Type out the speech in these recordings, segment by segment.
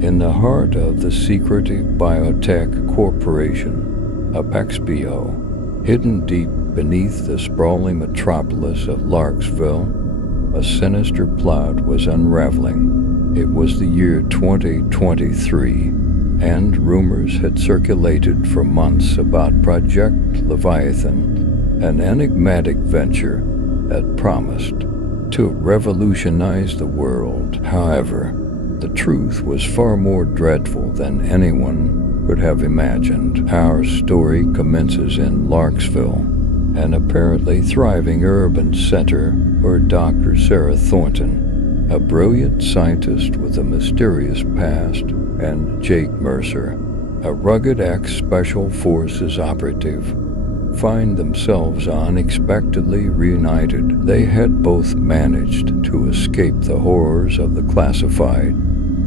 In the heart of the secretive biotech corporation, Apexpio, hidden deep beneath the sprawling metropolis of Larksville, a sinister plot was unraveling. It was the year 2023, and rumors had circulated for months about Project Leviathan, an enigmatic venture that promised to revolutionize the world. However, the truth was far more dreadful than anyone could have imagined. Our story commences in Larksville, an apparently thriving urban center where Dr. Sarah Thornton, a brilliant scientist with a mysterious past, and Jake Mercer, a rugged ex-special forces operative, find themselves unexpectedly reunited. They had both managed to escape the horrors of the classified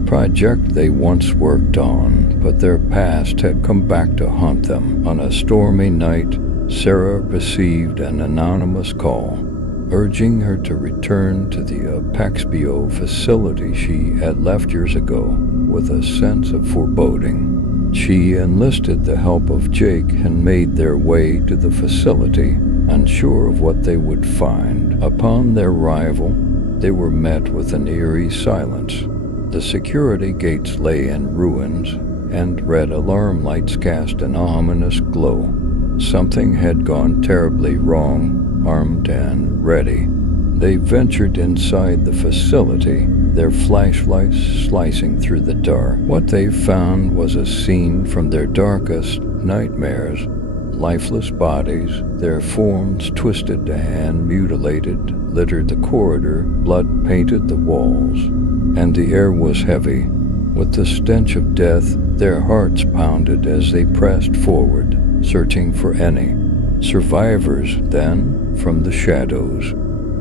project they once worked on, but their past had come back to haunt them. On a stormy night, Sarah received an anonymous call, urging her to return to the Apexpio facility she had left years ago. With a sense of foreboding, she enlisted the help of Jake and made their way to the facility, unsure of what they would find. Upon their arrival, they were met with an eerie silence. The security gates lay in ruins, and red alarm lights cast an ominous glow. Something had gone terribly wrong. Armed and ready, they ventured inside the facility, their flashlights slicing through the dark. What they found was a scene from their darkest nightmares. Lifeless bodies, their forms twisted and mutilated, littered the corridor. Blood painted the walls, and the air was heavy with the stench of death. Their hearts pounded as they pressed forward, searching for any survivors. Then, from the shadows,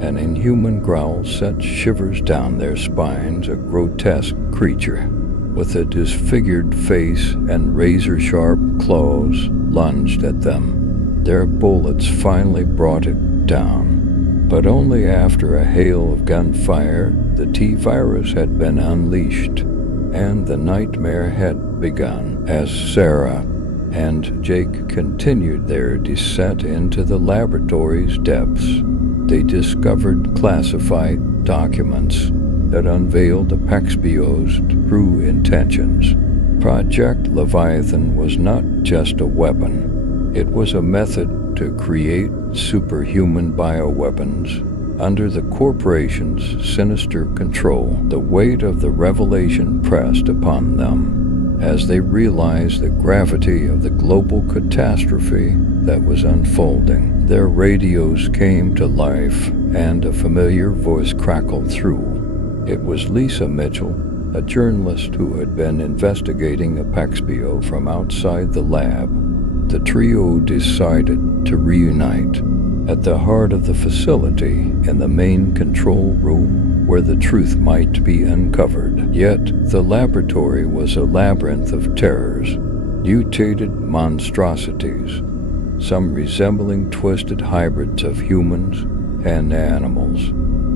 an inhuman growl sent shivers down their spines. A grotesque creature with a disfigured face and razor-sharp claws lunged at them. Their bullets finally brought it down, but only after a hail of gunfire. The T-virus had been unleashed, and the nightmare had begun. As Sarah and Jake continued their descent into the laboratory's depths, they discovered classified documents that unveiled Apexpio's true intentions. Project Leviathan was not just a weapon. It was a method to create superhuman bioweapons under the corporation's sinister control. The weight of the revelation pressed upon them as they realized the gravity of the global catastrophe that was unfolding. Their radios came to life, and a familiar voice crackled through. It was Lisa Mitchell, a journalist who had been investigating Apexpio from outside the lab. The trio decided to reunite at the heart of the facility, in the main control room, where the truth might be uncovered. Yet the laboratory was a labyrinth of terrors, mutated monstrosities, some resembling twisted hybrids of humans and animals,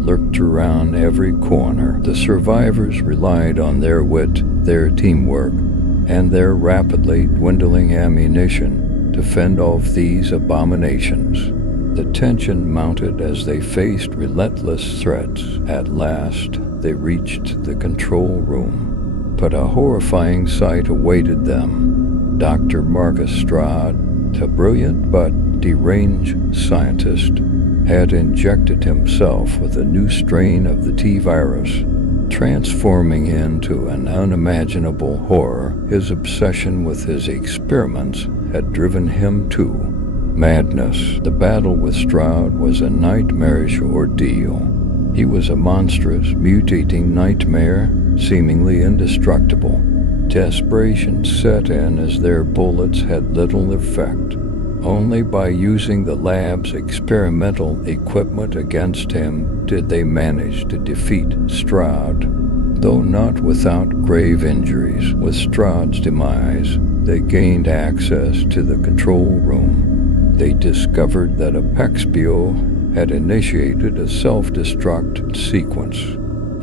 lurked around every corner. The survivors relied on their wit, their teamwork, and their rapidly dwindling ammunition to fend off these abominations. The tension mounted as they faced relentless threats. At last, they reached the control room, but a horrifying sight awaited them. Dr. Marcus Shroud, a brilliant but deranged scientist, had injected himself with a new strain of the T-virus, transforming into an unimaginable horror. His obsession with his experiments had driven him to madness. The battle with Shroud was a nightmarish ordeal. He was a monstrous, mutating nightmare, seemingly indestructible. Desperation set in as their bullets had little effect. Only by using the lab's experimental equipment against him did they manage to defeat Shroud, though not without grave injuries. With Stroud's demise, they gained access to the control room. They discovered that Apexpio had initiated a self-destruct sequence.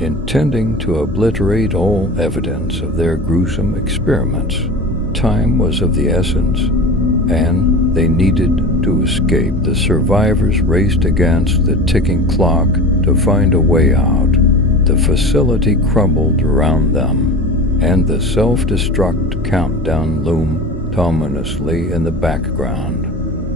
intending to obliterate all evidence of their gruesome experiments. Time was of the essence, and they needed to escape. The survivors raced against the ticking clock to find a way out. The facility crumbled around them, and the self-destruct countdown loomed ominously in the background.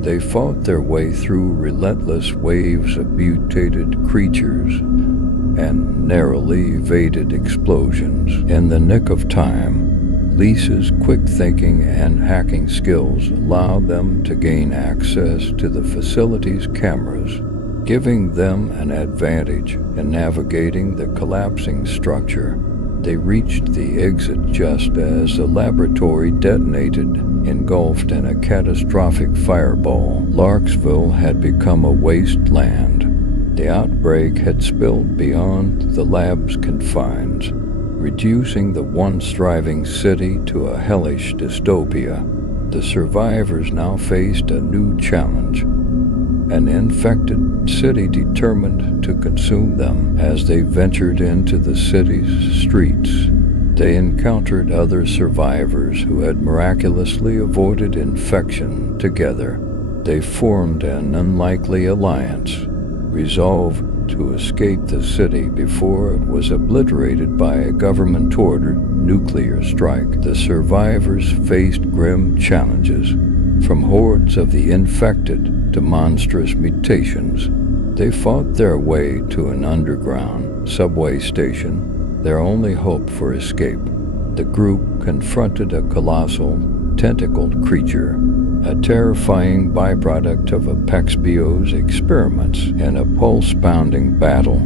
They fought their way through relentless waves of mutated creatures and narrowly evaded explosions. In the nick of time, Lisa's quick thinking and hacking skills allowed them to gain access to the facility's cameras, giving them an advantage in navigating the collapsing structure. They reached the exit just as the laboratory detonated, engulfed in a catastrophic fireball. Larksville had become a wasteland. The outbreak had spilled beyond the lab's confines, reducing the once thriving city to a hellish dystopia. The survivors now faced a new challenge, an infected city determined to consume them. As they ventured into the city's streets, they encountered other survivors who had miraculously avoided infection. Together, they formed an unlikely alliance, resolved to escape the city before it was obliterated by a government-ordered nuclear strike. The survivors faced grim challenges, from hordes of the infected to monstrous mutations. They fought their way to an underground subway station, their only hope for escape. The group confronted a colossal, tentacled creature, a terrifying byproduct of Apexbio's experiments. In a pulse-pounding battle,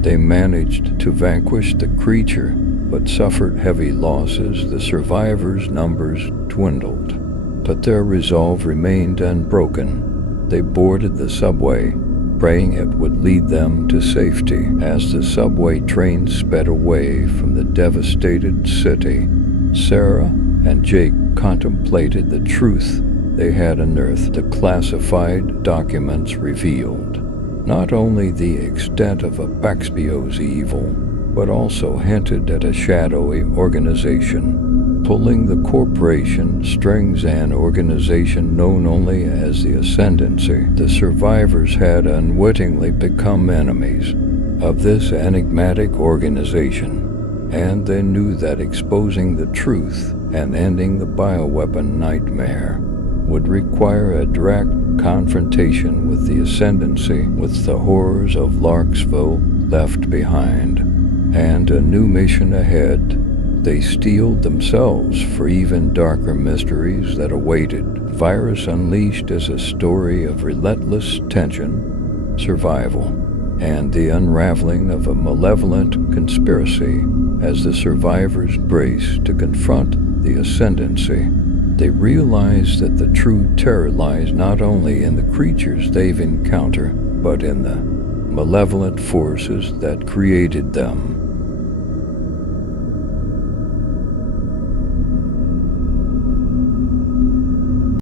they managed to vanquish the creature, but suffered heavy losses. The survivors' numbers dwindled, but their resolve remained unbroken. They boarded the subway, praying it would lead them to safety. As the subway train sped away from the devastated city, Sarah and Jake contemplated the truth they had unearthed. The classified documents revealed not only the extent of Apexbio's evil, but also hinted at a shadowy organization pulling the corporation strings, an organization known only as the Ascendancy. The survivors had unwittingly become enemies of this enigmatic organization, and they knew that exposing the truth and ending the bioweapon nightmare would require a direct confrontation with the Ascendancy, with the horrors of Larksville left behind, and a new mission ahead. They steeled themselves for even darker mysteries that awaited. Virus Unleashed is a story of relentless tension, survival, and the unraveling of a malevolent conspiracy. As the survivors brace to confront the Ascendancy, they realize that the true terror lies not only in the creatures they've encountered, but in the malevolent forces that created them.